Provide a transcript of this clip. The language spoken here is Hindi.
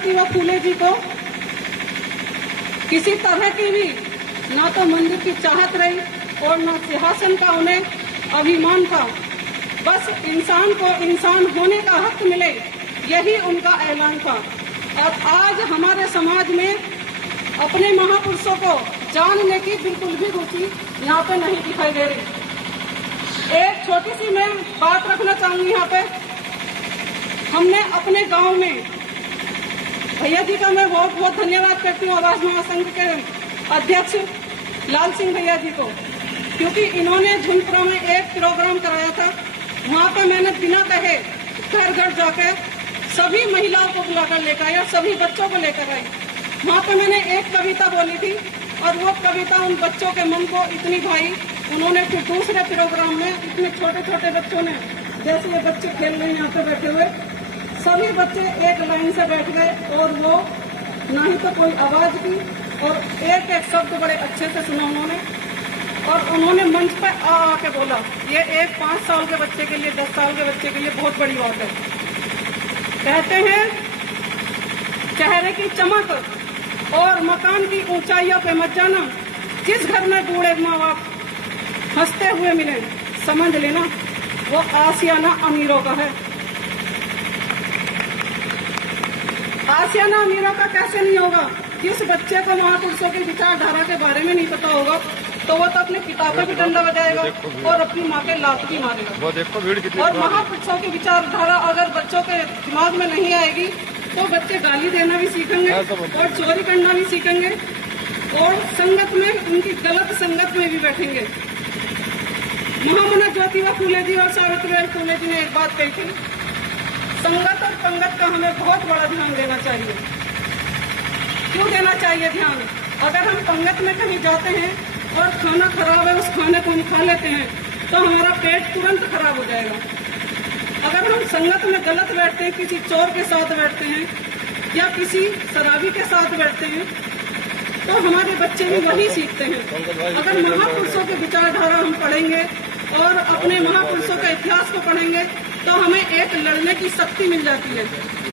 ज्योतिबा फूले जी को किसी तरह की भी ना तो मंदिर की चाहत रही और न सिंहासन का उन्हें अभिमान था। बस इंसान को इंसान होने का हक मिले, यही उनका ऐलान था। और आज हमारे समाज में अपने महापुरुषों को जानने की बिल्कुल भी रुचि यहाँ पे नहीं दिखाई दे रही। एक छोटी सी मैं बात रखना चाहूंगी यहाँ पे। हमने अपने गांव में भैया जी का मैं बहुत बहुत धन्यवाद करती हूँ, आवाज महासंघ के अध्यक्ष लाल सिंह भैया जी को, क्योंकि इन्होंने झुंझुनू में एक प्रोग्राम कराया था। वहाँ पे मैंने बिना कहे घर घर जाकर सभी महिलाओं को बुलाकर लेकर आई और सभी बच्चों को लेकर आई। वहाँ पे मैंने एक कविता बोली थी और वो कविता उन बच्चों के मन को इतनी भाई, उन्होंने फिर दूसरे प्रोग्राम में इतने छोटे छोटे बच्चों ने, जैसे ये बच्चे खेल रहे हैं यहाँ पे बैठे हुए, सभी बच्चे एक लाइन से बैठ गए और वो ना ही तो कोई आवाज की और एक एक शब्द बड़े अच्छे से सुना उन्होंने। और उन्होंने मंच पर आ के बोला, ये एक 5 साल के बच्चे के लिए, 10 साल के बच्चे के लिए बहुत बड़ी बात है। कहते हैं चेहरे की चमक और मकान की ऊंचाइयों पे मत जाना, जिस घर में बूढ़े माँ बाप हंसते हुए मिले, समझ लेना वो आशियाना अमीरों का है। आशियाना अमीरों का कैसे नहीं होगा? जिस बच्चे को महापुरुषों की विचारधारा के बारे में नहीं पता होगा तो वो तो अपने किताबों भी डंडा बजाएगा और अपनी माँ के लात भी मारेगा। वो देखो भीड़ कितनी। और महापुरुषों की विचारधारा अगर बच्चों के दिमाग में नहीं आएगी तो बच्चे गाली देना भी सीखेंगे और चोरी करना भी सीखेंगे और संगत में, उनकी गलत संगत में भी बैठेंगे। महामना ज्योतिबा फूले जी और सावित्रीबाई फूले जी ने एक बात कही थी, संगत और पंगत का हमें बहुत बड़ा ध्यान देना चाहिए। क्यों देना चाहिए ध्यान? अगर हम पंगत में कहीं जाते हैं और खाना खराब है, उस खाने को हम खा लेते हैं तो हमारा पेट तुरंत खराब हो जाएगा। अगर हम संगत में गलत बैठते हैं, किसी चोर के साथ बैठते हैं या किसी शराबी के साथ बैठते हैं, तो हमारे बच्चे भी वही सीखते हैं। अगर महापुरुषों की विचारधारा हम पढ़ेंगे और अपने महापुरुषों के इतिहास को पढ़ेंगे तो हमें एक लड़ने की शक्ति मिल जाती है।